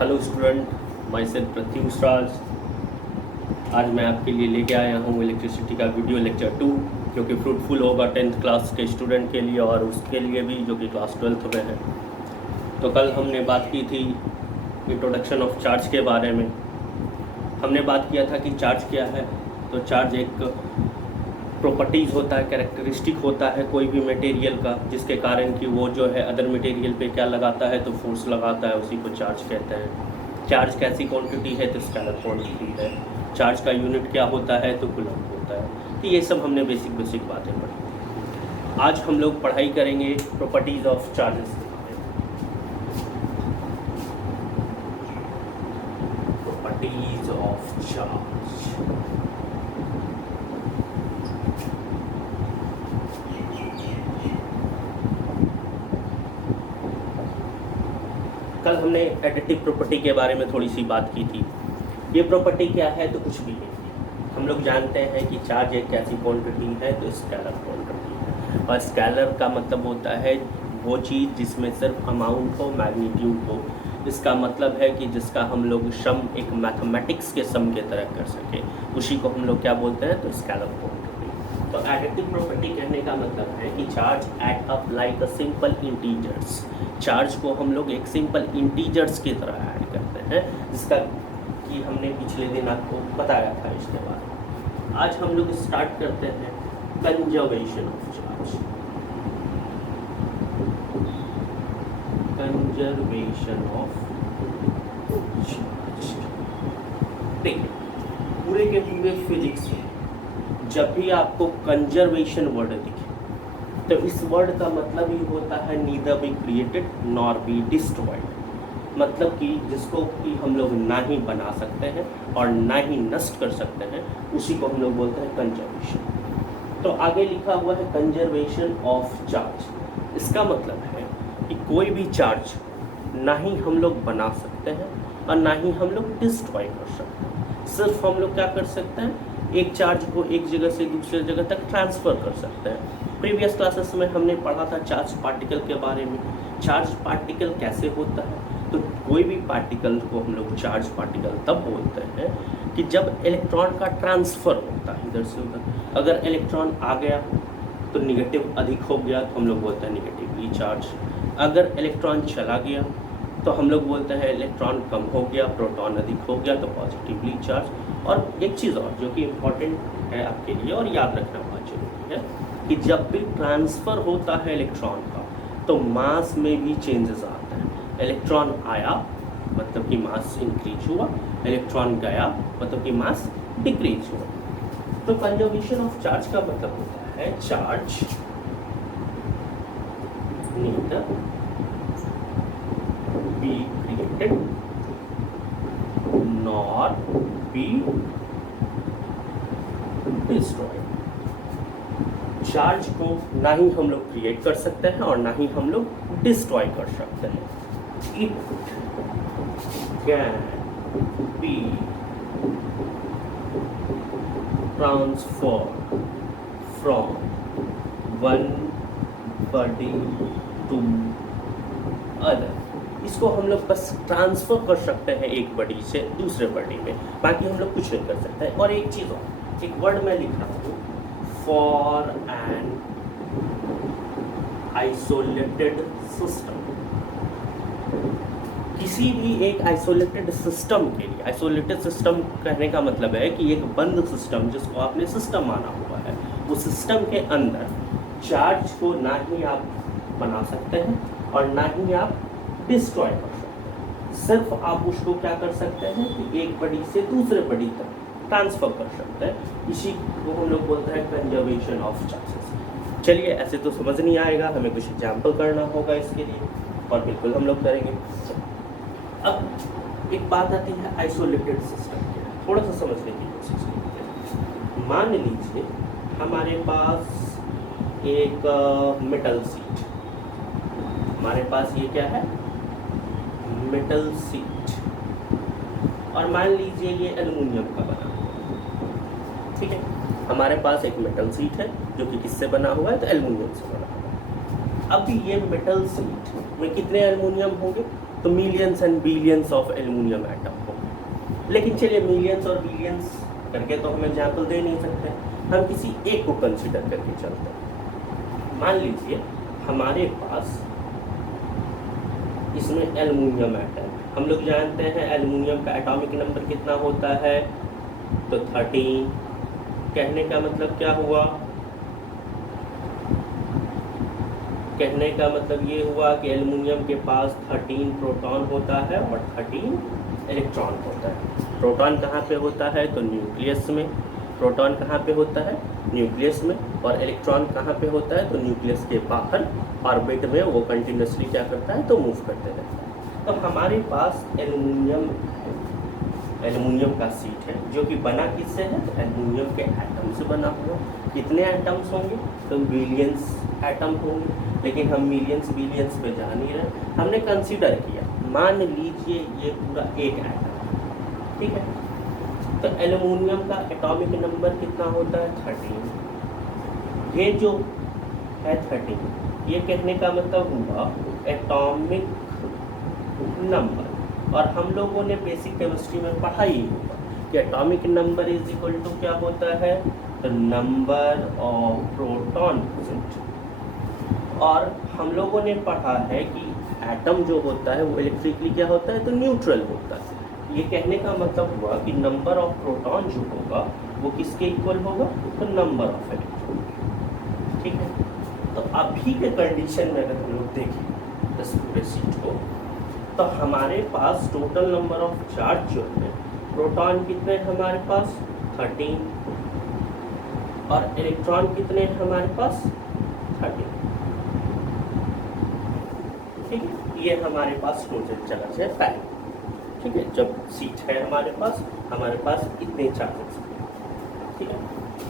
Hello student, myself Pratyush Raj. आज मैं आपके लिए लेके आया हूँ इलेक्ट्रिसिटी का वीडियो लेक्चर 2, जो कि फ्रूटफुल होगा 10th क्लास के स्टूडेंट के लिए और उसके लिए भी जो कि क्लास 12th में है। तो कल हमने बात की थी इंट्रोडक्शन ऑफ चार्ज के बारे में। हमने बात किया था कि चार्ज क्या है। तो चार्ज एक प्रॉपर्टीज़ होता है, कैरेक्टरिस्टिक होता है कोई भी मटेरियल का, जिसके कारण कि वो जो है अदर मटेरियल पे क्या लगाता है, तो फोर्स लगाता है, उसी को चार्ज कहते हैं। चार्ज कैसी क्वांटिटी है, तो स्केलर क्वांटिटी है। चार्ज का यूनिट क्या होता है, तो कूलम्ब होता है। तो ये सब हमने बेसिक बातें पढ़ी। आज हम लोग पढ़ाई करेंगे प्रॉपर्टीज़ ऑफ चार्जेस के बारे में। Properties of charge. कल हमने एडिटिव प्रॉपर्टी के बारे में थोड़ी सी बात की थी। ये प्रॉपर्टी क्या है, तो कुछ भी नहीं। हम लोग जानते हैं कि चार्ज एक कैसी क्वांटिटी है, तो स्केलर क्वांटिटी है। और स्केलर का मतलब होता है वो चीज़ जिसमें सिर्फ अमाउंट हो, मैग्नीट्यूड हो। इसका मतलब है कि जिसका हम लोग सम एक मैथमेटिक्स के सम के तरह कर सके, उसी को हम लोग क्या बोलते हैं, तो स्केलर क्वांटिटी। तो एडिटिव प्रॉपर्टी कहने का मतलब है कि charge add up like a simple integers. Charge को हम लोग एक सिंपल इंटीजर्स की तरह ऐड करते हैं, जिसका कि हमने पिछले दिन आपको बताया था इसके बारे में। आज हम लोग स्टार्ट करते हैं conservation of charge. Conservation of charge. देखिए, पूरे के पूरे फिजिक्स में जब भी आपको कंजर्वेशन वर्ड दिखे, तो इस वर्ड का मतलब ही होता है neither be created nor be destroyed. मतलब कि जिसको कि हम लोग ना ही बना सकते हैं और ना ही नष्ट कर सकते हैं, उसी को हम लोग बोलते हैं कंजर्वेशन। तो आगे लिखा हुआ है कंजर्वेशन ऑफ चार्ज। इसका मतलब है कि कोई भी चार्ज ना ही हम लोग बना सकते हैं और ना ही हम लोग डिस्ट्रॉय कर सकते हैं। सिर्फ हम लोग क्या कर सकते हैं, एक चार्ज को एक जगह से दूसरे जगह तक ट्रांसफ़र कर सकते हैं। प्रीवियस क्लासेस में हमने पढ़ा था चार्ज पार्टिकल के बारे में। चार्ज पार्टिकल कैसे होता है, तो कोई भी पार्टिकल को हम लोग चार्ज पार्टिकल तब बोलते हैं कि जब इलेक्ट्रॉन का ट्रांसफ़र होता है इधर से उधर। अगर इलेक्ट्रॉन आ गया तो निगेटिव अधिक हो गया, तो हम लोग बोलते हैं निगेटिवली चार्ज। अगर इलेक्ट्रॉन चला गया तो हम लोग बोलते हैं इलेक्ट्रॉन कम हो गया, प्रोटॉन अधिक हो गया, तो पॉजिटिवली चार्ज। और एक चीज़ और जो कि इम्पॉर्टेंट है आपके लिए और याद रखना बहुत जरूरी है कि जब भी ट्रांसफ़र होता है इलेक्ट्रॉन का, तो मास में भी चेंजेस आते हैं। इलेक्ट्रॉन आया मतलब कि मास इंक्रीज हुआ, इलेक्ट्रॉन गया मतलब कि मास डिक्रीज हुआ। तो कंजर्वेशन ऑफ चार्ज का मतलब होता है charge neither be created nor be destroyed. Charge को ना ही हम लोग क्रिएट कर सकते हैं और ना ही हम लोग डिस्ट्रॉय कर सकते हैं। It can be transfer from one body to other. इसको हम लोग बस ट्रांसफ़र कर सकते हैं एक बॉडी से दूसरे बॉडी में, बाकी हम लोग कुछ नहीं कर सकते हैं। और एक चीज़ और, एक वर्ड मैं लिख रहा हूँ, फॉर एन आइसोलेटेड सिस्टम। किसी भी एक आइसोलेटेड सिस्टम के लिए, आइसोलेटेड सिस्टम कहने का मतलब है कि एक बंद सिस्टम जिसको आपने सिस्टम माना हुआ है, उस सिस्टम के अंदर चार्ज को ना ही आप बना सकते हैं और ना ही आप डिस्ट्रॉय कर सकते हैं। सिर्फ आप उसको क्या कर सकते हैं कि एक बॉडी से दूसरे बॉडी तक ट्रांसफ़र कर सकते हैं। इसी को हम लोग बोलते हैं कंजर्वेशन ऑफ चार्जेस। चलिए, ऐसे तो समझ नहीं आएगा, हमें कुछ एग्जाम्पल करना होगा इसके लिए, और बिल्कुल हम लोग करेंगे। अब एक बात आती है आइसोलेटेड सिस्टम की, थोड़ा सा समझने की कोशिश करते हैं। मान लीजिए हमारे पास एक मेटल सीट, हमारे पास ये क्या है, मेटल सीट, और मान लीजिए ये एल्युमिनियम का बना हुआ है। ठीक है, हमारे पास एक मेटल सीट है जो कि किससे बना हुआ है, तो एल्युमिनियम से बना हुआ है। अब ये मेटल शीट में कितने एल्युमिनियम होंगे? तो millions and billions of aluminium atom होंगे। लेकिन चलिए मिलियंस और बिलियंस करके तो हम एग्जाम्पल दे नहीं सकते, हम किसी एक को कंसिडर करके चलते हैं। मान लीजिए हमारे पास इसमें एल्युमिनियम एटम, हम लोग जानते हैं एल्युमिनियम का एटॉमिक नंबर कितना होता है, तो 13। कहने का मतलब क्या हुआ? कहने का मतलब ये हुआ कि एल्युमिनियम के पास 13 प्रोटॉन होता है और 13 इलेक्ट्रॉन होता है। प्रोटॉन कहाँ पे होता है? तो न्यूक्लियस में। प्रोटॉन कहाँ पे होता है? न्यूक्लियस में। और इलेक्ट्रॉन कहाँ पे होता है? तो न्यूक्लियस के बाहर ऑर्बिट में वो कंटिन्यूसली क्या करता है? तो मूव करते रहता है। तो हमारे पास एल्युमिनियम एल्युमिनियम का शीट है जो कि बना किससे है? तो एल्युमिनियम के एटम से बना हुआ। कितने एटम्स होंगे? तो बिलियंस एटम होंगे, लेकिन हम मिलियंस बिलियंस पे जा नहीं रहे, हमने कंसीडर किया। मान लीजिए ये पूरा एक एटम, ठीक है। तो एल्युमिनियम का एटॉमिक नंबर कितना होता है? 13। ये जो है 13, ये कहने का मतलब हुआ एटॉमिक नंबर। और हम लोगों ने बेसिक केमिस्ट्री में पढ़ा ही होगा कि atomic number is equal to क्या होता है? तो नंबर ऑफ प्रोटॉन प्रेजेंट। और हम लोगों ने पढ़ा है कि एटम जो होता है वो इलेक्ट्रिकली क्या होता है? तो न्यूट्रल होता है। ये कहने का मतलब हुआ कि नंबर ऑफ प्रोटॉन जो होगा वो किसके इक्वल होगा? तो नंबर ऑफ इलेक्ट्रॉन, ठीक है। तो अभी के कंडीशन में अगर हम लोग देखें इस पूरे शीट को, तो हमारे पास टोटल नंबर ऑफ चार्ज जो है, प्रोटॉन कितने हैं हमारे पास? 13। और इलेक्ट्रॉन कितने हैं हमारे पास? 13, ठीक है। ये हमारे पास टोटल चार्ज है पैरेलल, ठीक है। जब शीट है हमारे पास इतने चार्जेस, ठीक है।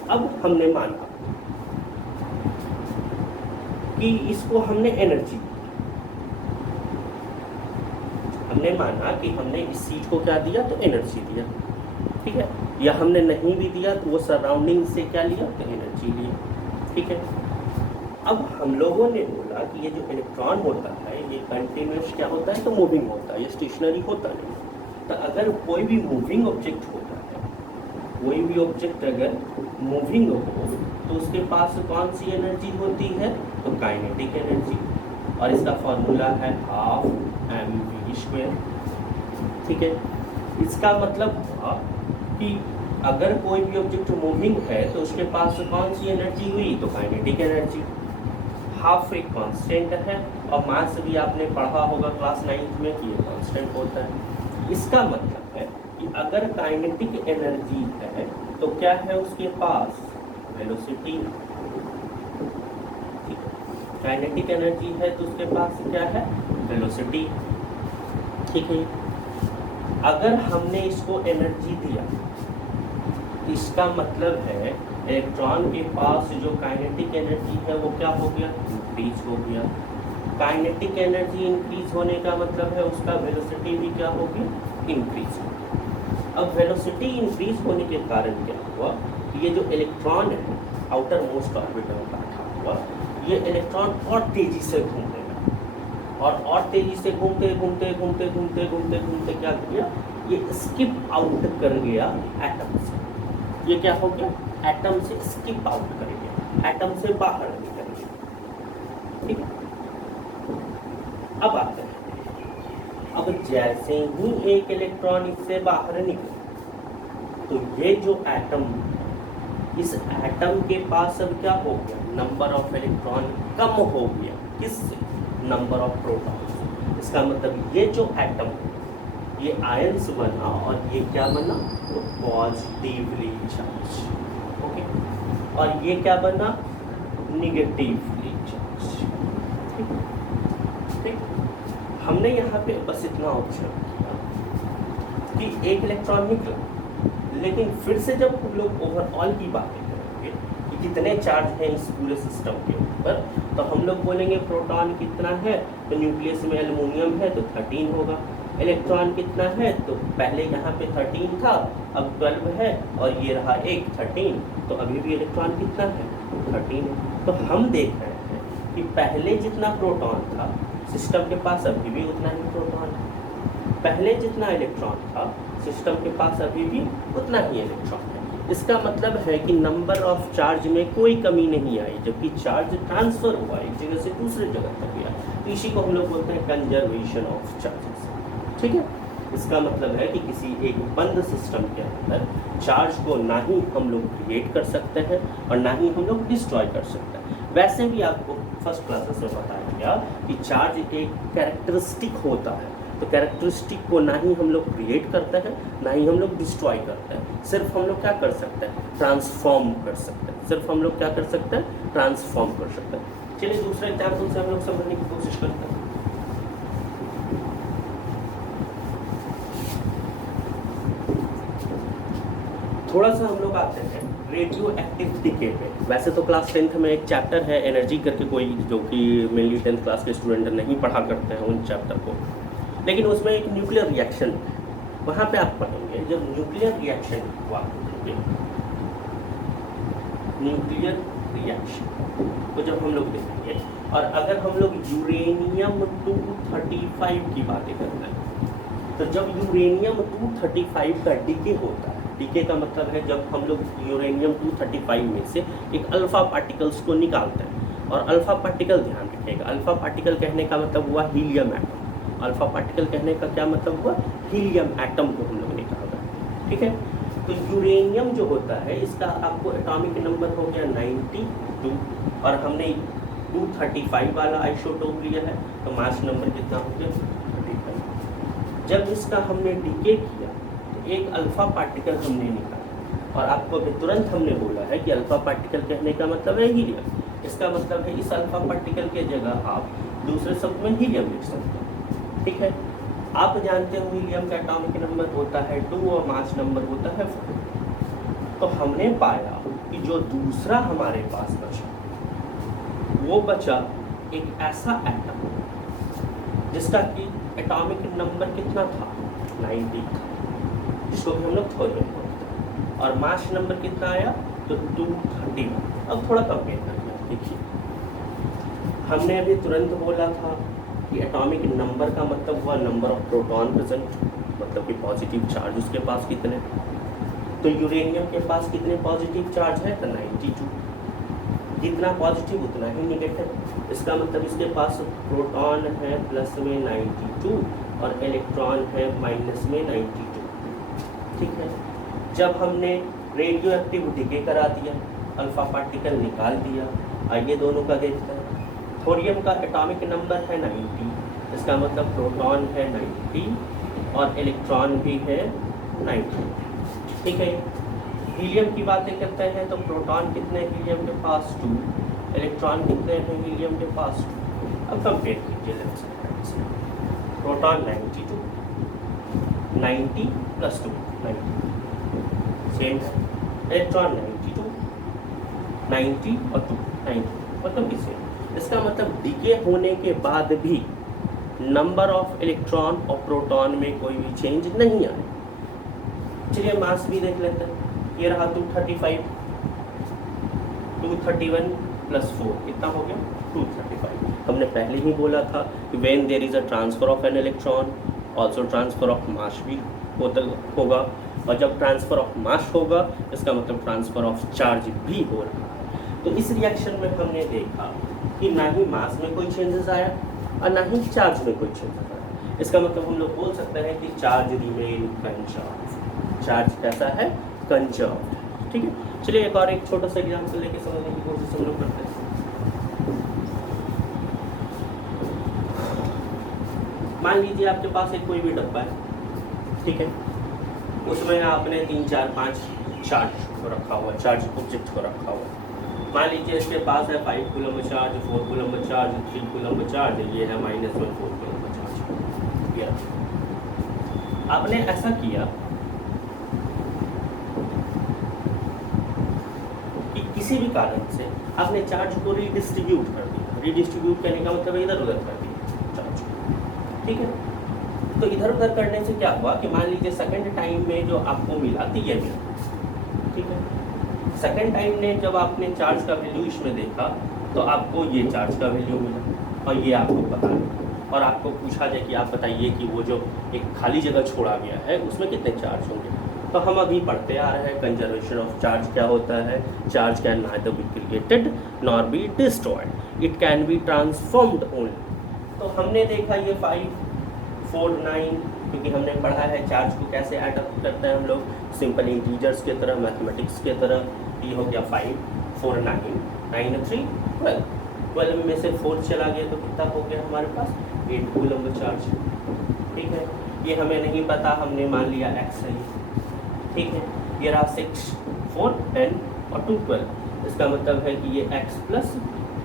अब हमने माना कि इसको हमने एनर्जी, हमने माना कि हमने इस सीट को क्या दिया? तो एनर्जी दिया, ठीक है। या हमने नहीं भी दिया तो वो सराउंडिंग से क्या लिया? तो एनर्जी लिया, ठीक है। अब हम लोगों ने बोला कि ये जो इलेक्ट्रॉन होता है ये कंटिन्यूस क्या होता है? तो मूविंग होता है, ये स्टेशनरी होता नहीं। तो अगर कोई भी मूविंग ऑब्जेक्ट होता है, कोई भी ऑब्जेक्ट अगर मूविंग हो तो उसके पास कौन सी एनर्जी होती है? तो काइनेटिक एनर्जी। और इसका फॉर्मूला है 12mv², ठीक है। इसका मतलब हुआ कि अगर कोई भी ऑब्जेक्ट मूविंग है तो उसके पास कौन सी एनर्जी हुई? तो काइनेटिक एनर्जी। हाफ एक कांस्टेंट है, और मास भी आपने पढ़ा होगा क्लास 9th में कि ये कांस्टेंट होता है। इसका मतलब है कि अगर काइनेटिक एनर्जी है तो क्या है उसके पास? वेलोसिटी। काइनेटिक एनर्जी है तो उसके पास क्या है? वेलोसिटी, ठीक है। अगर हमने इसको एनर्जी दिया, इसका मतलब है इलेक्ट्रॉन के पास जो काइनेटिक एनर्जी है वो क्या हो गया? इंक्रीज हो गया। काइनेटिक एनर्जी इंक्रीज होने का मतलब है उसका वेलोसिटी भी क्या हो गया? इंक्रीज हो गया। अब वेलोसिटी इंक्रीज होने के कारण क्या हुआ? ये जो इलेक्ट्रॉन है आउटर मोस्ट ऑर्बिटल में बैठा हुआ, ये इलेक्ट्रॉन और तेजी से घूमने लगा, और तेजी से घूमते घूमते घूमते घूमते घूमते घूमते क्या किया? ये स्किप आउट कर गया एटम से। ये क्या हो गया? एटम से स्किप आउट कर गया, एटम से बाहर निकल गया, ठीक है। अब आते हैं, अब जैसे ही एक इलेक्ट्रॉन इससे बाहर निकले तो ये जो एटम, इस एटम के पास अब क्या हो गया? नंबर ऑफ इलेक्ट्रॉन कम हो गया। किससे? Number of proton. इसका मतलब ये जो एटम, ये आयंस बना और ये क्या बना? तो पॉजिटिवली चार्ज, ओके। और ये क्या बना? निगेटिवली चार्ज, ठीक। हमने यहाँ पे बस इतना ऑब्जर्व किया कि एक इलेक्ट्रॉन निकला, लेकिन फिर से जब हम लोग ओवरऑल की बातें करेंगे कि कितने चार्ज हैं इस पूरे सिस्टम के ऊपर, तो हम लोग बोलेंगे प्रोटॉन कितना है? तो न्यूक्लियस में एल्युमिनियम है तो 13 होगा। इलेक्ट्रॉन कितना है? तो पहले यहाँ पे 13 था, अब 12 है, और ये रहा एक 13, तो अभी भी इलेक्ट्रॉन कितना है? 13 है। तो हम देख रहे हैं कि पहले जितना प्रोटॉन था सिस्टम के पास अभी भी उतना ही प्रोटॉन है, पहले जितना इलेक्ट्रॉन था सिस्टम के पास अभी भी उतना ही इलेक्ट्रॉन है। इसका मतलब है कि नंबर ऑफ चार्ज में कोई कमी नहीं आई, जबकि चार्ज ट्रांसफर हुआ एक जगह से दूसरे जगह तक गया। तो इसी को हम लोग बोलते हैं कंजर्वेशन ऑफ चार्जेस। ठीक है, इसका मतलब है कि किसी एक बंद सिस्टम के अंदर चार्ज को ना ही हम लोग क्रिएट कर सकते हैं और ना ही हम लोग डिस्ट्रॉय कर सकते हैं। वैसे भी आपको फर्स्ट क्लासेस में बताया गया कि चार्ज एक कैरेक्टरिस्टिक होता है, तो कैरेक्टरिस्टिक को ना ही हम लोग क्रिएट करते हैं ना ही हम लोग डिस्ट्रॉय करते हैं, सिर्फ हम लोग क्या कर सकते हैं, ट्रांसफॉर्म कर सकते हैं। सिर्फ हम लोग क्या कर सकते हैं, ट्रांसफॉर्म कर सकते हैं। चलिए दूसरे एग्जाम्पल से हम लोग समझने की कोशिश करते हैं। थोड़ा सा हम लोग आते हैं रेडियो एक्टिव डीके पे। वैसे तो क्लास 10th में एक चैप्टर है एनर्जी करके, कोई जो कि मेनली 10th क्लास के स्टूडेंट नहीं पढ़ा करते हैं उन चैप्टर को, लेकिन उसमें एक न्यूक्लियर रिएक्शन है, वहाँ पे आप पढ़ेंगे जब न्यूक्लियर रिएक्शन हुआ, न्यूक्लियर रिएक्शन को जब हम लोग देखेंगे, और अगर हम लोग यूरेनियम 235 की बातें करते हैं, तो जब यूरेनियम 235 का डीके होता है, डीके का मतलब है जब हम लोग यूरेनियम 235 में से एक अल्फा पार्टिकल्स को निकालते हैं, और अल्फा पार्टिकल ध्यान रखिएगा, अल्फा पार्टिकल कहने का मतलब हुआ हीलियम एटम। अल्फा पार्टिकल कहने का क्या मतलब हुआ, हीलियम एटम को हम लोग निकाल रहे हैं। ठीक है, तो यूरेनियम जो होता है इसका आपको एटॉमिक नंबर हो गया 92, और हमने 235 वाला आइसोटोप लिया है, तो मास नंबर कितना हो गया 35। जब इसका हमने डीके किया तो एक अल्फा पार्टिकल हमने निकाला, और आपको अभी तुरंत हमने बोला है कि अल्फा पार्टिकल कहने का मतलब है हीलियम। इसका मतलब है इस अल्फा पार्टिकल के जगह आप दूसरे शब्द में हीलियम लिख सकते हैं। ठीक है, आप जानते हो हीलियम का एटॉमिक नंबर होता है 2 और मास नंबर होता है 4। तो हमने पाया कि जो दूसरा हमारे पास बचा, वो बचा एक ऐसा एटम जिसका कि एटॉमिक नंबर कितना था 90 था, जिसको भी हम लोग थोरियम बोलते हैं, और मास नंबर कितना आया तो 231। अब थोड़ा कंपेयर करना, देखिए हमने अभी तुरंत बोला था कि एटॉमिक नंबर का मतलब हुआ नंबर ऑफ प्रोटॉन प्रेजेंट, मतलब कि पॉजिटिव चार्ज उसके पास कितने। तो यूरेनियम के पास कितने पॉजिटिव चार्ज है तो 92, जितना पॉजिटिव उतना ही निगेटिव। इसका मतलब इसके पास प्रोटॉन है प्लस में 92 और इलेक्ट्रॉन है माइनस में 92। ठीक है, जब हमने रेडियो एक्टिव डीके करा दिया, अल्फा पार्टिकल निकाल दिया, आइए दोनों का देखते हैं। थोरियम का एटॉमिक नंबर है 90, इसका मतलब प्रोटॉन है 90 और इलेक्ट्रॉन भी है 90। ठीक है, हीलियम की बातें करते हैं तो प्रोटॉन कितने हीलियम के पास 2, इलेक्ट्रॉन कितने हैं हीलियम के पास 2। अब कंपेयर कीजिए लेफ्ट साइड से, प्रोटॉन 92, 90 प्लस 2 90 सेम है, इलेक्ट्रॉन 92, 90 और 2 90, मतलब भी सेम। इसका मतलब डीके होने के बाद भी नंबर ऑफ इलेक्ट्रॉन और प्रोटॉन में कोई भी चेंज नहीं आया। चलिए मास भी देख लेते हैं, ये रहा 235, 231 प्लस 4 कितना हो गया 235। हमने पहले ही बोला था कि when there is a transfer of an electron also transfer of mass भी होगा, और जब ट्रांसफर ऑफ मास होगा इसका मतलब ट्रांसफर ऑफ चार्ज भी हो रहा है। तो इस रिएक्शन में हमने देखा कि ना ही मास में कोई चेंजेस आया और ना ही चार्ज में कोई चेंजेस आया। इसका मतलब हम लोग बोल सकते हैं कि चार्ज रिमेन कंजर्व्ड। चार्ज कैसा है, कंजर्व्ड। ठीक है, चलिए एक और एक छोटा सा एग्जाम्पल लेके समझने की कोशिश हम लोग करते हैं। मान लीजिए आपके पास एक कोई भी डब्बा है, ठीक है, उसमें आपने 3 4 5 चार्ज को रखा हुआ, चार्ज ऑब्जेक्ट को रखा हुआ। मान लीजिए इसके पास है 5 coulomb charge, 4 coulomb charge, 3 coulomb charge, ये है -1 4 कूलम चार्ज। किया आपने ऐसा किया कि किसी भी कारण से आपने चार्ज को रीडिस्ट्रीब्यूट कर दिया। रीडिस्ट्रीब्यूट करने का मतलब इधर उधर कर दिया चार्ज को। ठीक है, तो इधर उधर करने से क्या हुआ कि मान लीजिए सेकंड टाइम में जो आपको मिला थी ये मिला, ठीक है, सेकंड टाइम ने जब आपने चार्ज का वैल्यू इसमें देखा तो आपको ये चार्ज का वैल्यू मिला और ये आपको पता है। और आपको पूछा जाए कि आप बताइए कि वो जो एक खाली जगह छोड़ा गया है उसमें कितने चार्ज होंगे। तो हम अभी पढ़ते आ रहे हैं कंजर्वेशन ऑफ चार्ज क्या होता है। Charge can neither be created nor be destroyed, it can be transformed only. तो हमने देखा ये 5, 4, 9, क्योंकि हमने पढ़ा है चार्ज को कैसे एडप्ट करते हैं हम लोग, सिंपल इंटीजर्स के तरह, मैथमेटिक्स के तरह। ये हो गया 5, 4, 9, 9 और 3 12, 12 में से 4 चला गया तो कितना हो गया हमारे पास 8 कूलम चार्ज। ठीक है, ये हमें नहीं पता, हमने मान लिया x है। ठीक है, ये रहा 6, 4, 10 और 2, 12। इसका मतलब है कि ये x प्लस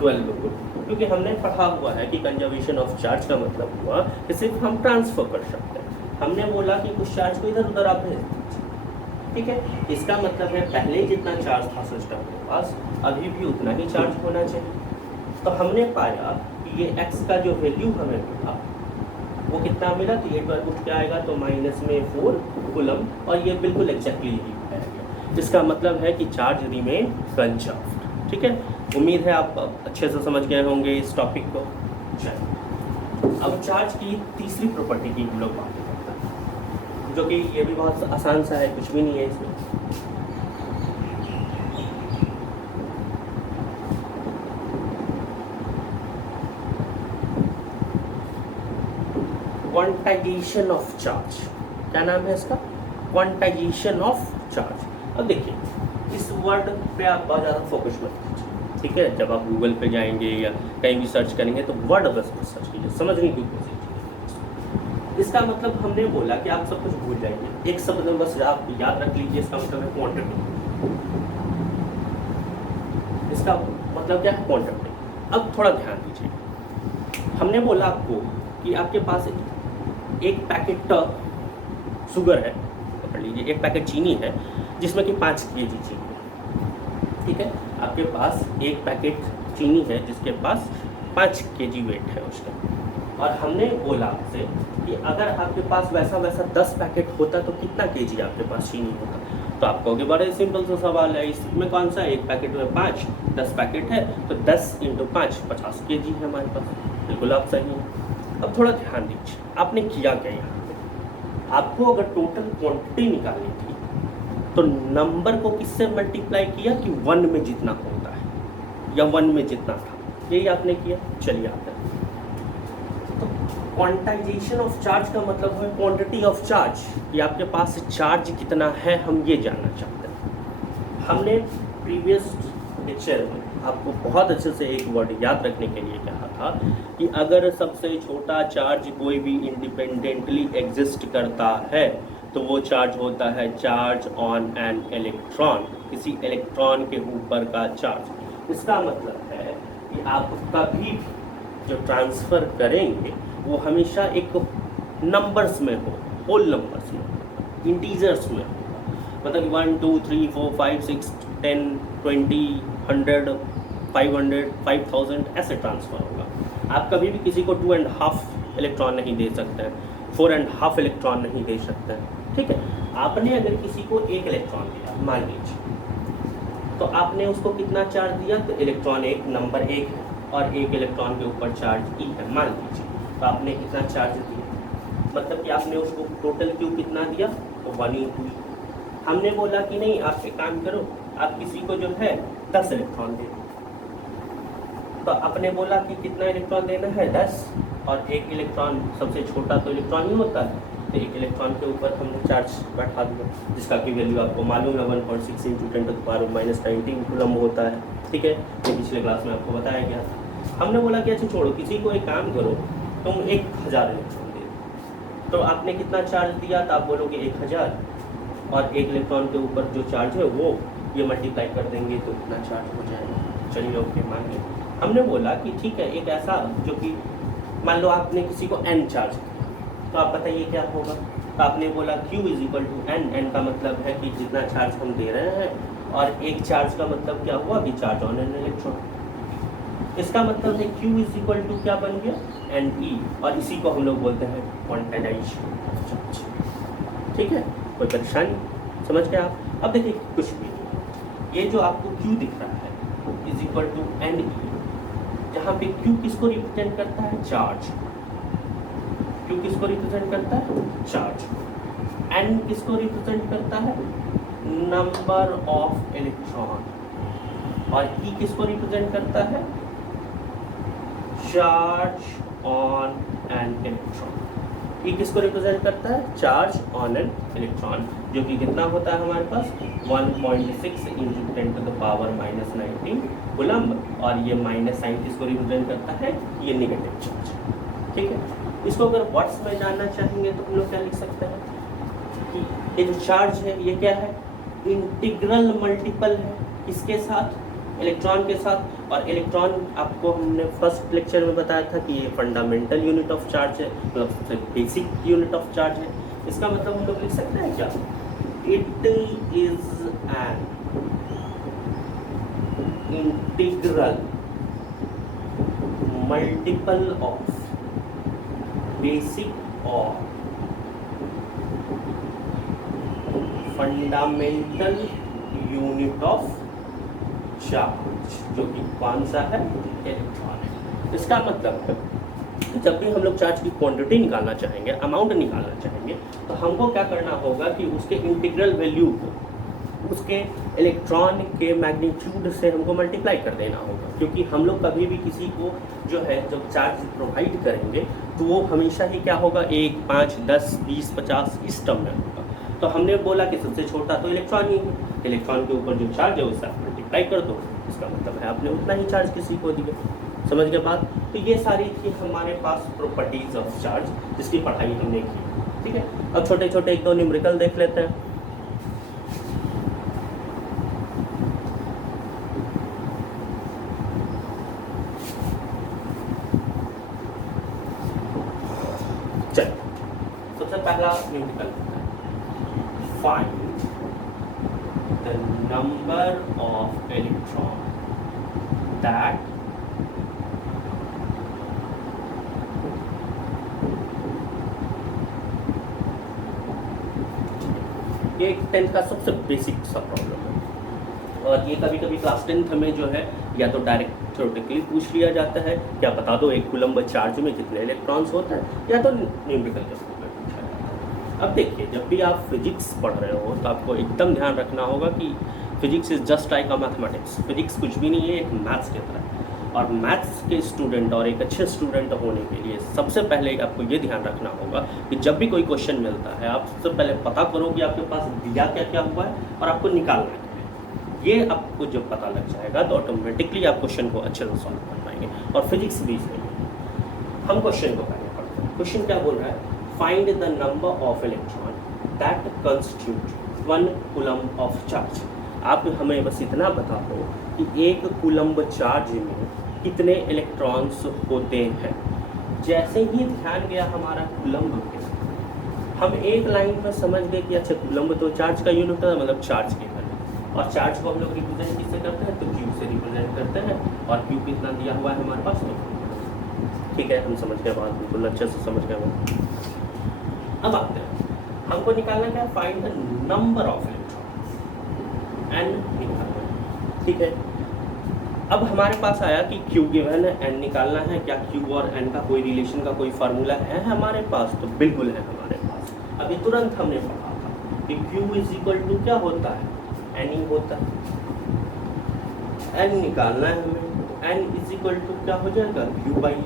12 होगा, क्योंकि हमने पढ़ा हुआ है कि कंजर्वेशन ऑफ चार्ज का मतलब हुआ कि सिर्फ हम ट्रांसफर कर सकते हैं। हमने बोला कि कुछ चार्ज को इधर उधर आप भेज दीजिए। ठीक है, इसका मतलब है पहले जितना चार्ज था सिस्टम के पास अभी भी उतना ही चार्ज होना चाहिए। तो हमने पाया कि ये x का जो वैल्यू हमें मिला वो कितना मिला, तो ये 12 उठ के आएगा तो माइनस में 4 कूलम, और ये बिल्कुल एग्जैक्टली यही आएगा। इसका मतलब है कि चार्ज रिमेन कंजर्व्ड। ठीक है, उम्मीद है आप अच्छे से समझ गए होंगे इस टॉपिक को। चलिए अब चार्ज की तीसरी प्रॉपर्टी की हम लोग बात करते हैं, जो कि ये भी बहुत आसान सा है, कुछ भी नहीं है इसमें। क्वांटाइजेशन ऑफ चार्ज, क्या नाम है इसका, क्वांटाइजेशन ऑफ चार्ज। अब देखिए इस वर्ड पे आप बहुत ज़्यादा फोकस मत कीजिए। ठीक है, जब आप गूगल पे जाएंगे या कहीं भी सर्च करेंगे तो वर्ड बस सर्च कीजिए, समझने की कोशिश कीजिए। इसका मतलब हमने बोला कि आप सब कुछ भूल जाइए, एक शब्द में बस आप याद रख लीजिए, इसका मतलब है क्वांटिटी। इसका मतलब क्या है, क्वांटिटी। अब थोड़ा ध्यान दीजिए, हमने बोला आपको कि आपके पास एक पैकेट शुगर है, पकड़ लीजिए, एक पैकेट चीनी है जिसमें कि 5 kg चीनी है। ठीक है, आपके पास एक पैकेट चीनी है जिसके पास 5 kg वेट है उसका, और हमने बोला आपसे कि अगर आपके पास वैसा 10 पैकेट होता तो कितना kg आपके पास चीनी होता। तो आप कहोगे बड़े सिंपल सा सवाल है, इसमें कौन सा, एक पैकेट में 5, 10 पैकेट है तो 10 × 5 50 kg है हमारे पास। बिल्कुल आप सही हैं। अब थोड़ा ध्यान दीजिए, आपने किया क्या यहाँ पे, आपको अगर टोटल क्वांटिटी निकालनी थी तो नंबर को किससे मल्टीप्लाई किया कि 1 में जितना होता है या 1 में जितना था, यही आपने किया। चलिए आपने तो क्वांटाइजेशन ऑफ चार्ज का मतलब है क्वांटिटी ऑफ चार्ज, कि आपके पास चार्ज कितना है हम ये जानना चाहते हैं। हमने प्रीवियस लेक्चर में आपको बहुत अच्छे से एक वर्ड याद रखने के लिए कहा था कि अगर सबसे छोटा चार्ज कोई भी इंडिपेंडेंटली एग्जिस्ट करता है तो वो चार्ज होता है चार्ज ऑन एन इलेक्ट्रॉन, किसी इलेक्ट्रॉन के ऊपर का चार्ज। इसका मतलब है कि आप कभी जो ट्रांसफ़र करेंगे वो हमेशा एक नंबर्स में हो, होल नंबर्स में, इंटीजर्स में हो। मतलब 1 2 3 4 5 6 10 20 100 500 5000 ऐसे ट्रांसफ़र होगा। आप कभी भी किसी को 2.5 इलेक्ट्रॉन नहीं दे सकते हैं, 4.5 इलेक्ट्रॉन नहीं दे सकते हैं। ठीक है, आपने अगर किसी को 1 इलेक्ट्रॉन दिया मान लीजिए, तो आपने उसको कितना चार्ज दिया, तो इलेक्ट्रॉन एक नंबर 1 है और 1 इलेक्ट्रॉन के ऊपर चार्ज ई है मान लीजिए, तो आपने कितना चार्ज दिया, मतलब कि आपने उसको टोटल क्यू कितना दिया, तो 1 ही हुई। हमने बोला कि नहीं, आप एक काम करो, आप किसी को जो है 10 इलेक्ट्रॉन दे, तो आपने बोला कि कितना इलेक्ट्रॉन देना है 10, और 1 इलेक्ट्रॉन सबसे छोटा तो इलेक्ट्रॉन ही होता है, तो 1 इलेक्ट्रॉन के ऊपर हमने चार्ज बैठा दिया, जिसका की वैल्यू आपको मालूम है 1.6 × 10⁻⁻19 कूलम होता है। ठीक है, ये पिछले क्लास में आपको बताया गया था। हमने बोला कि अच्छा छोड़ो, किसी को एक काम करो, तुम 1000 इलेक्ट्रॉन दे, तो आपने कितना चार्ज दिया, तो आप बोलोगे 1000, और 1 इलेक्ट्रॉन के ऊपर जो चार्ज है वो ये मल्टीप्लाई कर देंगे तो कितना चार्ज हो जाएगा। चलिए ओके मान लिया। हमने बोला कि ठीक है, एक ऐसा जो कि मान लो आपने किसी को n चार्ज किया, तो आप बताइए क्या होगा। तो आपने बोला Q = n, n का मतलब है कि जितना चार्ज हम दे रहे हैं, और एक चार्ज का मतलब क्या हुआ कि चार्ज ऑन एन इलेक्ट्रॉन। इसका मतलब है Q = क्या बन गया, Ne, और इसी को हम लोग बोलते हैं क्वांटाइजेशन ऑफ चार्ज। ठीक है, कोई परेशानी, समझ गए आप। अब देखिए कुछ भी, ये जो आपको Q दिख रहा है = Ne, जहाँ पे Q किसको रिप्रेजेंट करता है? चार्ज। Q किसको रिप्रेजेंट करता है? चार्ज। N किसको रिप्रेजेंट करता है? Number of electron. और E किसको रिप्रेजेंट करता है? Charge on an electron. E किसको रिप्रेजेंट करता है? चार्ज ऑन एन इलेक्ट्रॉन, जो कि कितना होता है हमारे पास? 1.6 into 10 to the power minus 19 coulomb. और ये माइनस साइन किसको रिप्रेजेंट करता है? ये नेगेटिव चार्ज। ठीक है, इसको अगर वर्ड्स में जानना चाहेंगे तो हम लोग क्या लिख सकते हैं कि ये जो चार्ज है ये क्या है? इंटीग्रल मल्टीपल है किसके साथ? इलेक्ट्रॉन के साथ। और इलेक्ट्रॉन आपको हमने फर्स्ट लेक्चर में बताया था कि ये फंडामेंटल यूनिट ऑफ चार्ज है, मतलब सबसे बेसिक यूनिट ऑफ चार्ज है। इसका मतलब हम लोग लिख सकते हैं क्या? It is an integral multiple of basic और फंडामेंटल यूनिट ऑफ चार्ज, जो कि कौन सा है? इलेक्ट्रॉन है। इसका मतलब है जब भी हम लोग चार्ज की क्वांटिटी निकालना चाहेंगे, अमाउंट निकालना चाहेंगे, तो हमको क्या करना होगा कि उसके इंटीग्रल वैल्यू को उसके इलेक्ट्रॉन के मैग्नीट्यूड से हमको मल्टीप्लाई कर देना होगा। क्योंकि हम लोग कभी भी किसी को जो है जब चार्ज प्रोवाइड करेंगे तो वो हमेशा ही क्या होगा? 1, 5, 10, 20, 50 इस टर्म में होगा। तो हमने बोला कि सबसे छोटा तो इलेक्ट्रॉन ही है। इलेक्ट्रॉन के ऊपर जो चार्ज है उससे मल्टीप्लाई कर दो, इसका मतलब है आपने उतना ही चार्ज किसी को दिया। समझ के बाद तो ये सारी थी हमारे पास प्रॉपर्टीज ऑफ चार्ज, जिसकी पढ़ाई हमने की। ठीक है, अब छोटे छोटे एक दो न्यूमेरिकल देख लेते हैं। चल, सबसे पहला numerical, find the number of electron that ये 10th का सबसे बेसिक सा प्रॉब्लम है। और ये कभी कभी क्लास 10th में जो है या तो डायरेक्ट थ्योरेटिकली पूछ लिया जाता है, क्या बता दो एक कूलम्ब चार्ज में कितने इलेक्ट्रॉन्स होते हैं, या तो न्यूमेरिकल के रूप में पूछा जाता है। अब देखिए, जब भी आप फिजिक्स पढ़ रहे हो तो आपको एकदम ध्यान रखना होगा कि physics is just like a mathematics. Physics कुछ भी नहीं है, एक मैथ्स की तरह है। और मैथ्स के स्टूडेंट और एक अच्छे स्टूडेंट होने के लिए सबसे पहले आपको ये ध्यान रखना होगा कि जब भी कोई क्वेश्चन मिलता है, आप सबसे पहले पता करो कि आपके पास दिया क्या क्या हुआ है और आपको निकालना है। ये आपको जब पता लग जाएगा तो ऑटोमेटिकली आप क्वेश्चन को अच्छे से सॉल्व कर पाएंगे। और फिजिक्स भी इसमें हम क्वेश्चन को पहले पढ़ते हैं। क्वेश्चन क्या बोल रहा है? Find the number of electron that constitute 1 coulomb of charge. आप हमें बस इतना बता दो कि एक कूलम्ब चार्ज में कितने इलेक्ट्रॉन्स होते हैं। जैसे ही ध्यान गया हमारा कूलम्ब पे, हम एक लाइन में समझ गए कि अच्छा कूलम्ब तो चार्ज का यूनिट है, मतलब चार्ज के है। और चार्ज को हम लोग रिप्रेजेंट किससे करते हैं? तो क्यू से रिप्रेजेंट करते हैं। और क्यू कितना दिया हुआ है हमारे पास? ठीक है, हम समझ गए बात, बिल्कुल अच्छे से समझ गए हम। अब आते हैं, हमको निकालना क्या? Find the number of electron, N निकालना है। ठीक है, अब हमारे पास आया कि Q गिवन है, N निकालना है। क्या Q और N का कोई रिलेशन का कोई फार्मूला है हमारे पास? तो बिल्कुल है हमारे पास। अभी तुरंत हमने पढ़ा था कि Q इज इक्वल टू क्या होता है? N ही होता है। N निकालना है हमें, तो N इज इक्वल टू क्या हो जाएगा? Q by.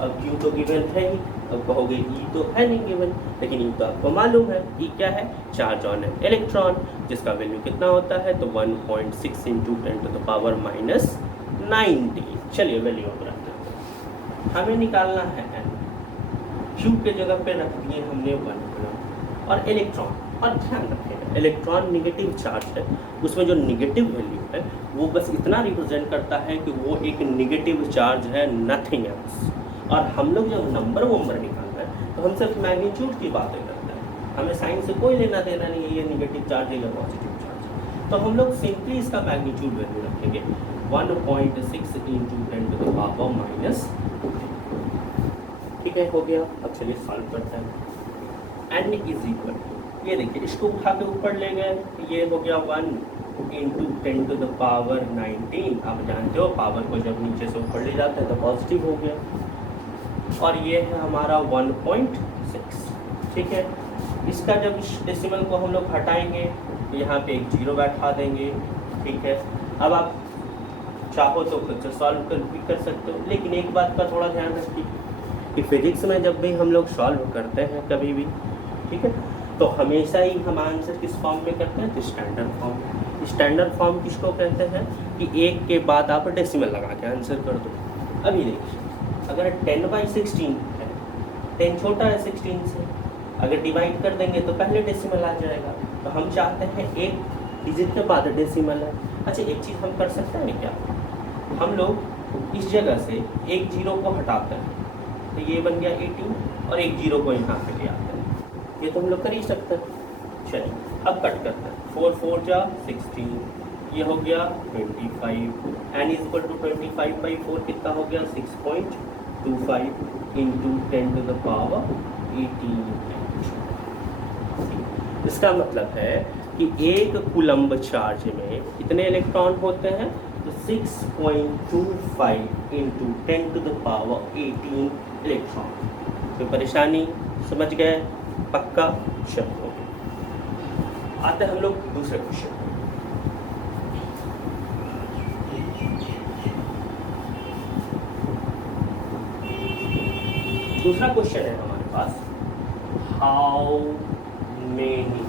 अब Q तो गिवन है ही, अब कहोगे E तो है नहीं गिवन, लेकिन E तो आपको मालूम है। E क्या है? चार्ज ऑन एन इलेक्ट्रॉन, जिसका वैल्यू कितना होता है? तो 1.6 into 10 to the power minus 90। चलिए वैल्यू अब रखते हैं। हमें निकालना है N। Q के जगह पे रख दिए हमने 1 कूलम्ब। और इलेक्ट्रॉन, और ध्यान रखिएगा इलेक्ट्रॉन निगेटिव चार्ज है, उसमें जो निगेटिव वैल्यू है वो बस इतना रिप्रेजेंट करता है कि वो एक निगेटिव चार्ज है, नथिंग एल्स। और हम लोग जब नंबर निकालना है तो हम सिर्फ मैग्नीट्यूड की बातें करते हैं, हमें साइन से कोई लेना देना नहीं है, ये निगेटिव चार्ज है या पॉजिटिव चार्ज है। तो हम लोग सिंपली इसका मैग्नीट्यूड वैल्यू रखेंगे 1.6 into 10 to the power minus. ठीक है, हो गया। अब चलिए सॉल्व करते हैं। N इज इक्वल, ये देखिए इसको उठा के ऊपर ले गए, ये हो गया 1, इंटू 10 टू द पावर 19। आप जानते हो पावर को जब नीचे से ऊपर ले जाते हैं तो पॉजिटिव हो गया। और ये है हमारा 1.6। ठीक है, इसका जब इस डेसिमल को हम लोग हटाएंगे यहाँ पे एक जीरो बैठा देंगे। ठीक है, अब आप चाहो तो खुद से सॉल्व कर सकते हो, लेकिन एक बात का थोड़ा ध्यान रखिए कि फिजिक्स में जब भी हम लोग सॉल्व करते हैं कभी भी, ठीक है, तो हमेशा ही हम आंसर किस फॉर्म में करते हैं, तो स्टैंडर्ड फॉर्म। स्टैंडर्ड फॉर्म किसको कहते हैं कि एक के बाद आप डेसिमल लगा के आंसर कर दो। अभी देखिए, अगर 10/16 है, 10 छोटा है 16 से, अगर डिवाइड कर देंगे तो पहले डेसिमल आ जाएगा। तो हम चाहते हैं एक डिजिट के बाद डेसिमल है। अच्छा, एक चीज़ हम कर सकते हैं क्या, हम लोग इस जगह से एक जीरो को हटाते हैं तो ये बन गया 18 और एक जीरो को यहाँ पे ले आते हैं। ये तो हम लोग कर ही सकते हैं। चलिए अब कट करते हैं। 4 4 जा 16, ये हो गया 25। n इज इक्वल टू 25/4 कितना हो गया 6.25 इंटू 10 टू द पावर 18। इसका मतलब है कि एक कूलम्ब चार्ज में कितने इलेक्ट्रॉन होते हैं, तो 6.25 into 10 to the power 18 electron. कोई परेशानी, समझ गए, पक्का। चलो आते हैं हम लोग दूसरे क्वेश्चन। दूसरा क्वेश्चन है हमारे पास, how many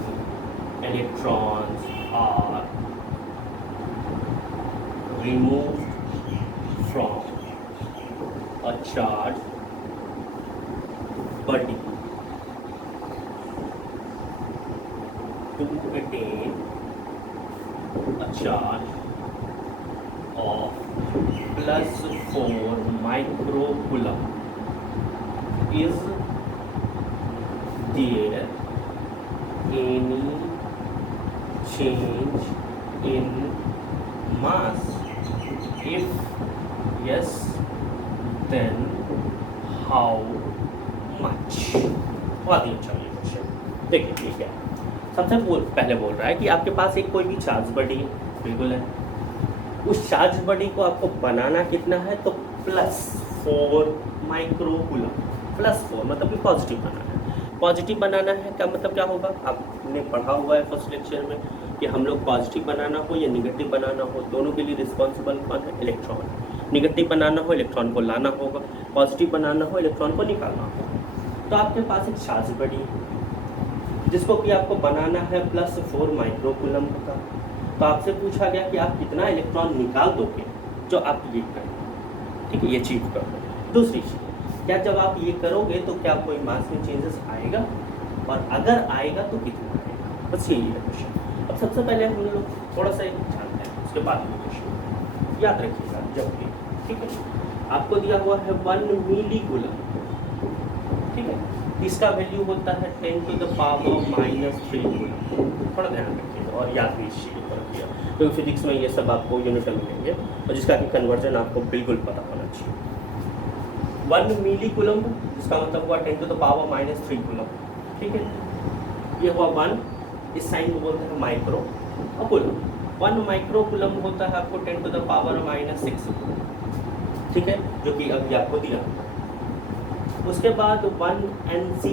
electrons are removed from a charged body to attain a charge of +4 microcoulomb. Is there any change in mass? If yes, then how much? बहुत ही अच्छा ये क्वेश्चन। देखिए ठीक है, सबसे पहले बोल रहा है कि आपके पास एक कोई भी चार्ज बॉडी है, बिल्कुल है, उस चार्ज बॉडी को आपको बनाना कितना है, तो +4 माइक्रोकूलम। +4 मतलब कि पॉजिटिव बनाना है। पॉजिटिव बनाना है क्या मतलब क्या होगा, आपने पढ़ा हुआ है फर्स्ट लेक्चर में कि हम लोग पॉजिटिव बनाना हो या निगेटिव बनाना हो, दोनों के लिए रिस्पॉन्सिबल कौन है, इलेक्ट्रॉन। निगेटिव बनाना हो इलेक्ट्रॉन को लाना होगा, पॉजिटिव बनाना हो इलेक्ट्रॉन को निकालना होगा। तो आपके पास एक चार्ज बॉडी है जिसको कि आपको बनाना है +4 माइक्रोकूलम का। तो आपसे पूछा गया कि आप कितना इलेक्ट्रॉन निकाल दोगे जो आप ये करें, ठीक है, ये अचीव कर दो। दूसरी चीज़, क्या जब आप ये करोगे तो क्या कोई मास में चेंजेस आएगा, और अगर आएगा तो कितना आएगा, बस यही है क्वेश्चन। अब सबसे पहले हम लोग थोड़ा सा जानते हैं, उसके बाद में क्वेश्चन याद रखिएगा जब भी, ठीक है। आपको दिया हुआ है 1 मिलीकूलम, ठीक है, इसका वैल्यू होता है 10 टू द पावर -3 कूलम। थोड़ा ध्यान रखिएगा और याद भी इस चीज़ पर रखिएगा, क्योंकि फिजिक्स में ये सब आपको यूनिट मिलेंगे और जिसका कि कन्वर्जन आपको बिल्कुल पता होना चाहिए। 1 मिलीकूलम जिसका मतलब हुआ 10 टू द पावर -3 कूलम, ठीक है। ये हुआ 1, इस साइन को बोलते हैं माइक्रो और कूलम। 1 माइक्रोकूलम होता है आपको 10 टू द पावर -6, ठीक है, जो कि अभी आपको दिया। उसके बाद 1 NC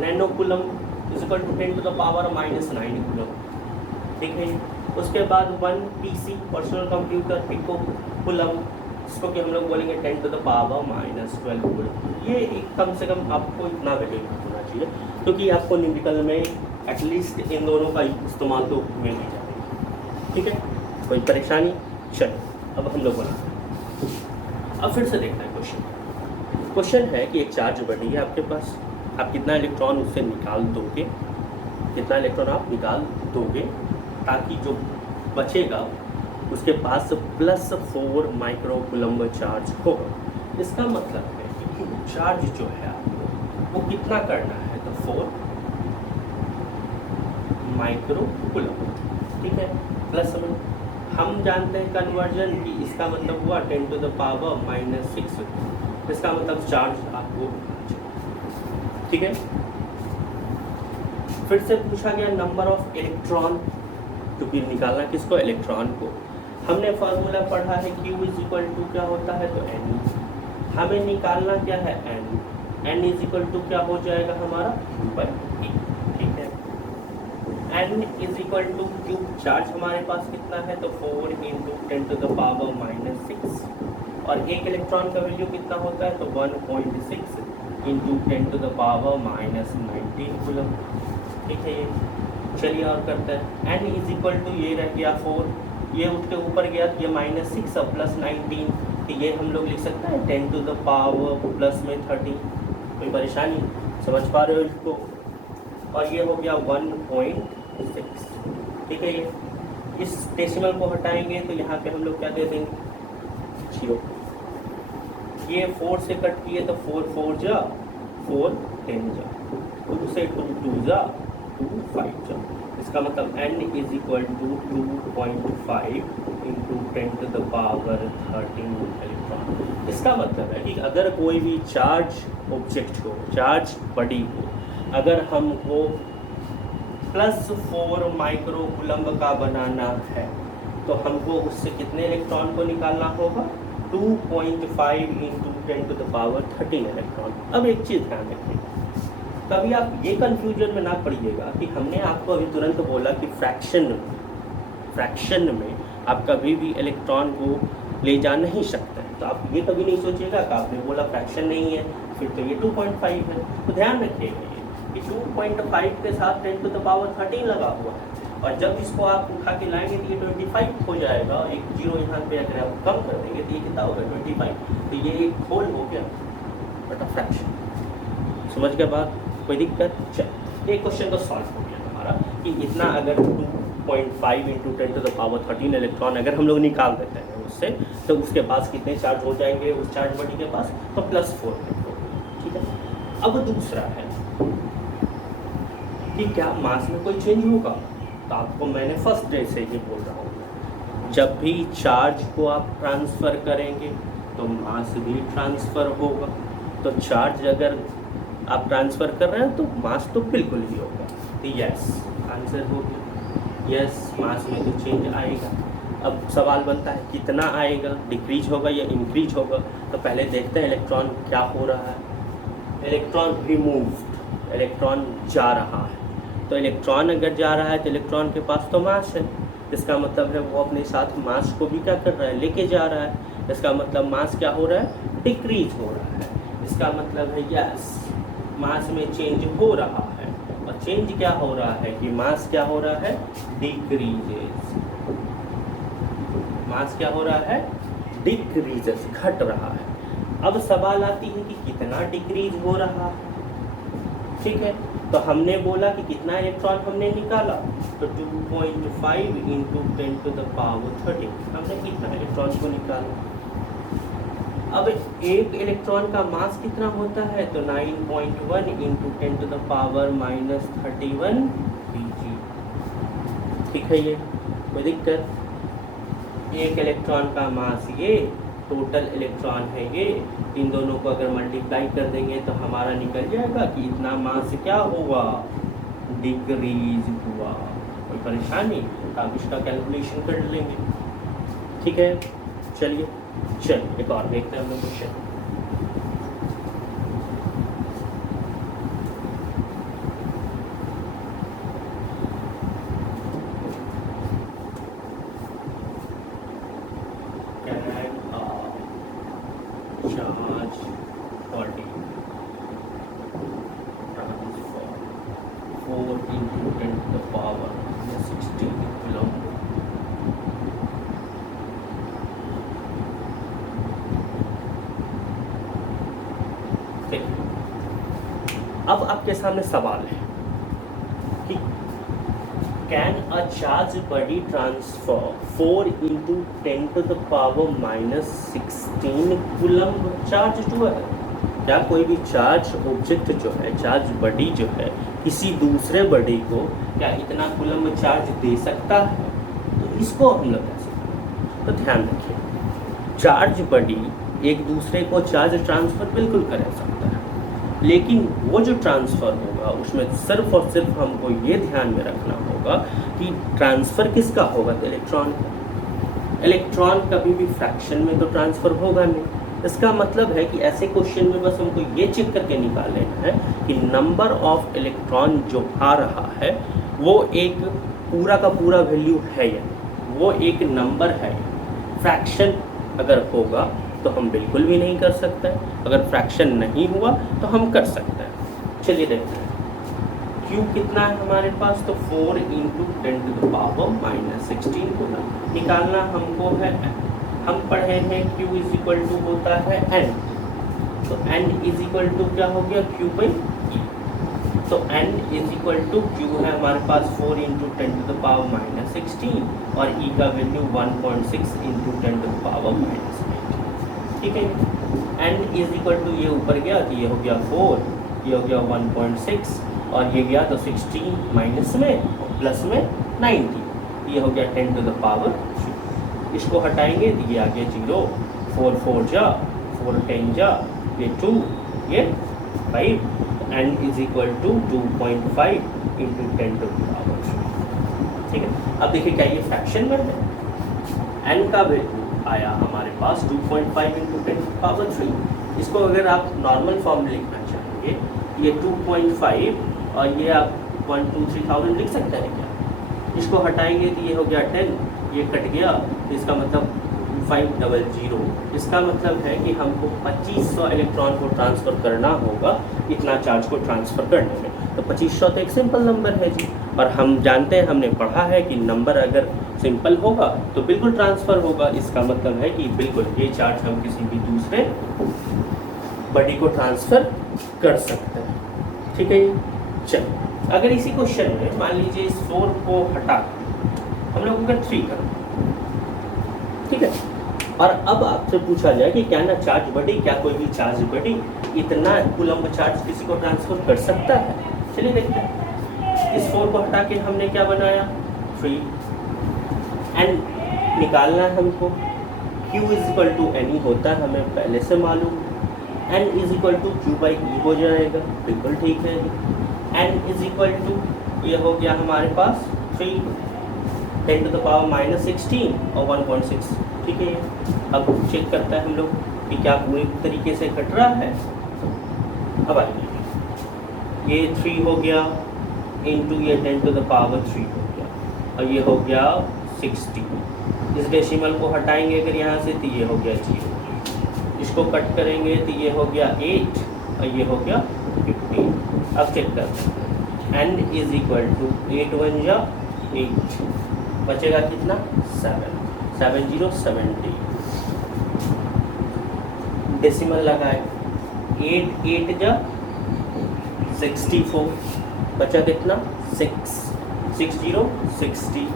nanocoulomb is equal to 10 to the power -9 coulomb, ठीक है। उसके बाद 1 PC पर्सनल कंप्यूटर पिकोकूलम, इसको कि हम लोग बोलेंगे 10 टू द पावर -12 कूलम। ये एक कम से कम आपको इतना वैल्यू होना चाहिए, क्योंकि आपको न्यूमेरिकल में एटलीस्ट इन दोनों का इस्तेमाल तो मिल ही जाएगा, ठीक है। कोई परेशानी, चलो अब हम लोग बनाते हैं। अब फिर से देखते हैं क्वेश्चन। क्वेश्चन है कि एक चार्ज बॉडी है आपके पास, आप कितना इलेक्ट्रॉन उससे निकाल दोगे, कितना इलेक्ट्रॉन आप निकाल दोगे ताकि जो बचेगा उसके पास +4 माइक्रोकूलम चार्ज होगा। इसका मतलब है कि चार्ज जो है आपको वो कितना करना है, तो 4 माइक्रोकूलम, ठीक है, प्लस में हम जानते हैं कन्वर्जन की, इसका मतलब हुआ 10 टू द पावर -6, इसका मतलब चार्ज आपको, ठीक है। फिर से पूछा गया नंबर ऑफ इलेक्ट्रॉन तो फिर निकालना किसको, इलेक्ट्रॉन को। हमने फार्मूला पढ़ा है Q इज इक्वल टू क्या होता है, तो N। हमें निकालना क्या है, N इज इक्वल टू क्या हो जाएगा हमारा, Q/E। ठीक है, N is equal to Q, charge हमारे पास कितना है, तो 4 × 10⁻⁻6, और एक इलेक्ट्रॉन का वैल्यू कितना होता है, तो 1.6 × 10⁻⁻19 कूलम। ठीक है, ये चलिए और करते हैं। N इज इक्वल टू ये रह गया 4, ये उसके ऊपर गया तो ये -6 और +19, तो ये हम लोग लिख सकते हैं 10⁻+13। कोई परेशानी, समझ पा रहे हो इसको। और ये हो गया 1.6। ठीक है, ये इस डेसिमल को हटाएंगे तो यहाँ पे हम लोग क्या दे देंगे, 0। ये 4 से कट किए तो 4 4 जा 4 10 जा, 2 से 2 2 जा 2 5 जा। इसका मतलब N is equal to 2.5 × 10⁻13 electron. इसका मतलब है कि अगर कोई भी चार्ज ऑब्जेक्ट को, चार्ज बॉडी को, अगर हमको +4 माइक्रो कूलम्ब का बनाना है तो हमको उससे कितने इलेक्ट्रॉन को निकालना होगा, 2.5 × 10⁻13 इलेक्ट्रॉन। अब एक चीज़ ध्यान रखिएगा, कभी आप ये कंफ्यूजन में ना पड़िएगा कि हमने आपको अभी तुरंत बोला कि फ्रैक्शन में आप कभी भी इलेक्ट्रॉन को ले जा नहीं सकते, तो आप ये कभी नहीं सोचिएगा कि आपने बोला फ्रैक्शन नहीं है फिर तो ये 2.5 है। तो ध्यान रखिएगा कि 2.5 के साथ 10⁻13 लगा हुआ है, और जब इसको आप उठा के लाएंगे तो ये 25 हो जाएगा। एक जीरो यहाँ पे अगर आप कम कर देंगे तो ये कितना होगा, 25। तो ये एक होल हो गया, बट फ्रैक्शन। समझ गया बात, कोई दिक्कत। चल एक क्वेश्चन तो सॉल्व हो गया हमारा कि इतना अगर 2.5 × 10⁻13 इलेक्ट्रॉन अगर हम लोग निकाल देते हैं उससे, तो उसके पास कितने चार्ज हो जाएंगे उस चार्ज बॉडी के पास, तो +4। ठीक है, अब दूसरा है कि क्या मास में कोई चेंज होगा, तो आपको मैंने फर्स्ट डे से ही बोल रहा हूँ, जब भी चार्ज को आप ट्रांसफ़र करेंगे तो मास भी ट्रांसफ़र होगा। तो चार्ज अगर आप ट्रांसफ़र कर रहे हैं तो मास तो बिल्कुल ही होगा। तो यस, आंसर हो गया, यस मास में तो चेंज आएगा। अब सवाल बनता है कितना आएगा, डिक्रीज होगा या इंक्रीज होगा। तो पहले देखते हैं इलेक्ट्रॉन क्या हो रहा है। इलेक्ट्रॉन रिमूव्ड, इलेक्ट्रॉन जा रहा है। तो इलेक्ट्रॉन अगर जा रहा है तो इलेक्ट्रॉन के पास तो मास है, इसका मतलब है वो अपने साथ मास को भी क्या कर रहा है, लेके जा रहा है। इसका मतलब मास क्या हो रहा है, डिक्रीज हो रहा है। इसका मतलब है यस मास में चेंज हो रहा है। और चेंज क्या हो रहा है कि मास क्या हो रहा है, डिक्रीजेस। मास क्या हो रहा है, डिक्रीजेस, घट रहा है। अब सवाल आती है कि कितना डिक्रीज हो रहा है। ठीक है, तो हमने बोला कि कितना इलेक्ट्रॉन हमने निकाला, तो 2.5 × 10⁻13 हमने कितना इलेक्ट्रॉन को निकाला। अब एक इलेक्ट्रॉन का मास कितना होता है, तो 9.1 × 10⁻−31 kg। ठीक है, ये कोई दिक्कत। एक इलेक्ट्रॉन का मास ये, टोटल इलेक्ट्रॉन है ये, इन दोनों को अगर मल्टीप्लाई कर देंगे तो हमारा निकल जाएगा कि इतना मास क्या हुआ, डिक्रीज हुआ। कोई परेशानी, तो आप इसका कैलकुलेशन कर लेंगे। ठीक है, चलिए एक और देखते हैं हम लोग question. Charge body transfer 4 × 10⁻16 coulomb. अब आपके सामने सवाल है कि can a charge body transfer 4 × 10⁻16 coulomb charge to है। क्या कोई भी चार्ज ऑब्जेक्ट जो है, चार्ज बॉडी जो है, किसी दूसरे बॉडी को क्या इतना कूलम चार्ज दे सकता है? तो इसको हम लोग कैसे करें, तो ध्यान रखिए, चार्ज बॉडी एक दूसरे को चार्ज ट्रांसफर बिल्कुल कर सकता है। लेकिन वो जो ट्रांसफ़र होगा उसमें सिर्फ और सिर्फ हमको ये ध्यान में रखना होगा कि ट्रांसफ़र किसका होगा, तो इलेक्ट्रॉन का। इलेक्ट्रॉन कभी भी फ्रैक्शन में तो ट्रांसफ़र होगा नहीं। इसका मतलब है कि ऐसे क्वेश्चन में बस हमको ये चेक करके निकाल लेना है कि नंबर ऑफ इलेक्ट्रॉन जो आ रहा है वो एक पूरा का पूरा वैल्यू है या वो एक नंबर है। फ्रैक्शन अगर होगा तो हम बिल्कुल भी नहीं कर सकते, अगर फ्रैक्शन नहीं हुआ तो हम कर सकते हैं। चलिए देखते हैं Q कितना है हमारे पास, तो 4 × 10⁻⁻16 होगा। निकालना हमको है, हम पढ़े हैं Q = होता है N, तो N = क्या हो गया Q/E। तो N = Q है हमारे पास 4 × 10⁻⁻16 और E का वैल्यू 1.6 × 10⁻⁻8। ठीक है, N = ये ऊपर गया तो ये हो गया 4, ये हो गया 1.6 और ये गया तो 16 माइनस में और प्लस में 90, ये हो गया 10⁻3। इसको हटाएंगे तो ये आ गया 0, 4 4 जा 4 10 जा, ये 2, ये 5। N = 2.5 × 10⁻3। ठीक है, अब देखिए क्या ये फ्रैक्शन में है। N का वैल्यू आया हमारे पास 2.5 × 10⁻3। इसको अगर आप नॉर्मल फॉर्म में लिखना चाहेंगे, ये 2.5 और ये आप 1 2 3,000 लिख सकते हैं क्या। इसको हटाएंगे तो ये हो गया 10, ये कट गया तो इसका मतलब 500। इसका मतलब है कि हमको 2500 इलेक्ट्रॉन को ट्रांसफ़र करना होगा इतना चार्ज को ट्रांसफ़र करने में। तो 2500 तो एक सिंपल नंबर है जी, और हम जानते हैं, हमने पढ़ा है कि नंबर अगर सिंपल होगा तो बिल्कुल ट्रांसफ़र होगा। इसका मतलब है कि बिल्कुल ये चार्ज हम किसी भी दूसरे बॉडी को ट्रांसफ़र कर सकते हैं। ठीक है जी, चलिए अगर इसी क्वेश्चन में मान लीजिए इस 4 को हटा हम लोगों का 3 करें, ठीक है, और अब आपसे पूछा जाए कि क्या ना चार्ज बॉडी, क्या कोई भी चार्ज बॉडी इतना कूलम्ब चार्ज किसी को ट्रांसफ़र कर सकता है। चलिए देखते हैं। इस 4 को हटा के हमने क्या बनाया 3, N निकालना है हमको। Q = N होता है, हमें पहले से मालूम। N = Q/E हो जाएगा, बिल्कुल ठीक है। N = ये हो गया हमारे पास 3 10⁻⁻16 और 1.6। ठीक है, अब चेक करता है हम लोग कि क्या पूरी तरीके से कट रहा है। अब आइए, ये 3 हो गया इंटू ये 10⁻3 हो गया और ये हो गया 60। इस डेसिमल को हटाएंगे अगर यहाँ से तो ये हो गया 0। इसको कट करेंगे तो ये हो गया 8 और ये हो गया 15। अब चेक करते हैं। N = 8 1 जा 8, बचेगा कितना 7, 70 70। डेसिमल लगाए 8 8 जा 64, बचा कितना 6 60 60।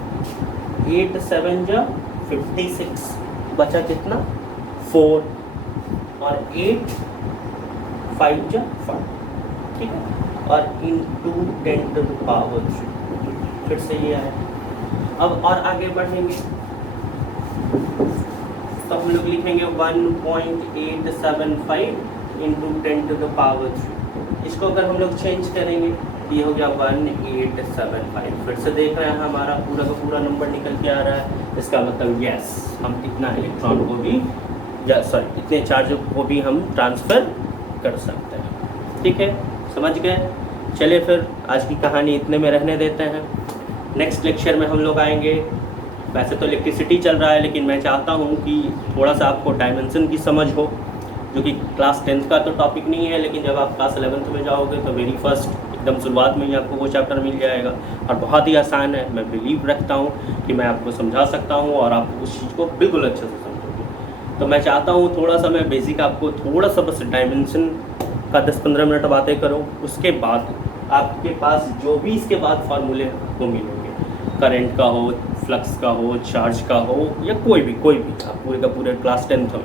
8 7 जा 56, बचा कितना 4 और 8 5 जा 5। ठीक है, और इंटू 10⁻3 फिर से ये आया। अब और आगे बढ़ेंगे तो हम लोग लिखेंगे 1.875 इंटू 10⁻3। इसको अगर हम लोग चेंज करेंगे ये हो गया 1875। फिर से देख रहे हैं हमारा पूरा का पूरा नंबर निकल के आ रहा है। इसका मतलब यस, हम इतना इलेक्ट्रॉन को भी इतने चार्ज को भी हम ट्रांसफ़र कर सकते हैं। ठीक है, समझ गए। चलिए फिर आज की कहानी इतने में रहने देते हैं। नेक्स्ट लेक्चर में हम लोग आएंगे। वैसे तो इलेक्ट्रिसिटी चल रहा है, लेकिन मैं चाहता हूँ कि थोड़ा सा आपको डायमेंशन की समझ हो, जो कि क्लास 10th का तो टॉपिक नहीं है, लेकिन जब आप क्लास 11th में जाओगे तो वेरी फर्स्ट एकदम शुरुआत में ही आपको वो चैप्टर मिल जाएगा और बहुत ही आसान है। मैं बिलीव रखता हूँ कि मैं आपको समझा सकता हूँ और आप उस चीज़ को बिल्कुल अच्छे से समझोगे। तो मैं चाहता हूँ थोड़ा सा मैं बेसिक आपको थोड़ा सा बस डायमेंशन का 10-15 मिनट बातें करूँ, उसके बाद आपके पास जो भी इसके बाद फार्मूले आपको मिलेंगे, करंट का हो, फ्लक्स का हो, चार्ज का हो या कोई भी आप पूरे का पूरे क्लास 10th में,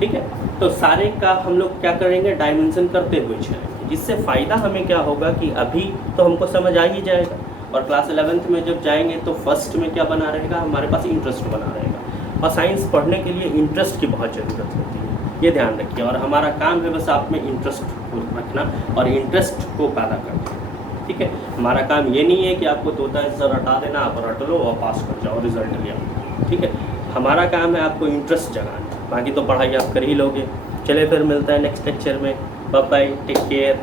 ठीक है, तो सारे का हम लोग क्या करेंगे डायमेंशन करते हुए चलेंगे, जिससे फ़ायदा हमें क्या होगा कि अभी तो हमको समझ आ ही जाएगा और क्लास 11th में जब जाएंगे तो फर्स्ट में क्या बना रहेगा, हमारे पास इंटरेस्ट बना रहेगा। और साइंस पढ़ने के लिए इंटरेस्ट की बहुत ज़रूरत होती है। ये ध्यान रखिए। और हमारा काम है बस आप में इंटरेस्ट को रखना और इंटरेस्ट को पैदा करना, ठीक है। हमारा काम ये नहीं है कि आपको तोता सर हटा देना, आप रट लो और पास कर जाओ, रिजल्ट लिया, ठीक है। हमारा काम है आपको इंटरेस्ट जगाना, बाकी तो पढ़ाई आप कर ही लोगे। चलिए फिर मिलता है नेक्स्ट लेक्चर में। Bye bye, take care.